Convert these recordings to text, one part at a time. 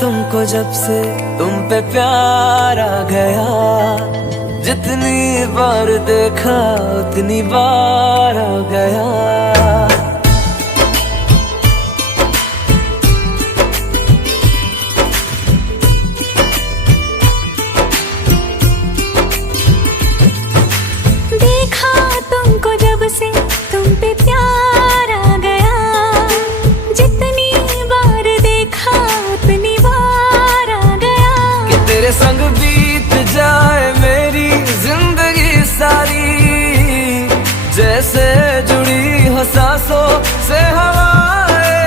तुमको जब से तुम पे प्यार आ गया, जितनी बार देखा उतनी बार आ गया। देखा तुमको जब से तुम पे प्यार आ गया, जितनी बार देखा उतनी बार आ गया। कि तेरे संग बीत जाए मेरी जिंदगी सारी, जैसे जुड़ी हो सांसों से हवाएं।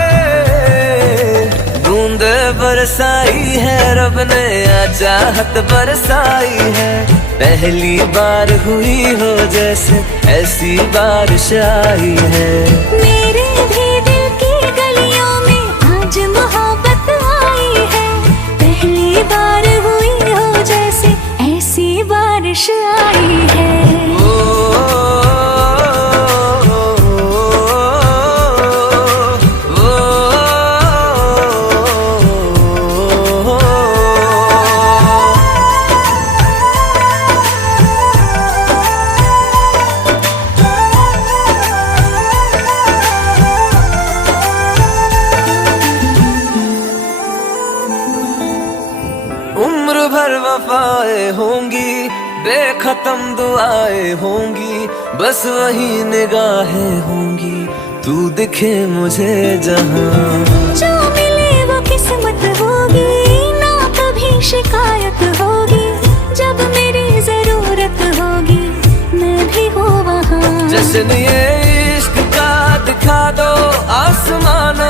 बूंदे बरसाई है रब ने, आ चाहत बरसाई है। पहली बार हुई हो जैसे ऐसी बारिश आई है। मेरे भी दिल की गलियों में आज मोहब्बत आई है। पहली बार हुई हो जैसे ऐसी बारिश आई है। उम्र भर वफाएं होंगी, बेखत्म दुआएं होंगी, बस वही निगाहें होंगी, तू दिखे मुझे जहां। जो मिले वो किस्मत होगी, ना कभी शिकायत होगी। जब मेरी जरूरत होगी मैं भी हूँ वहाँ। जश्न ये इश्क का दिखा दो आसमान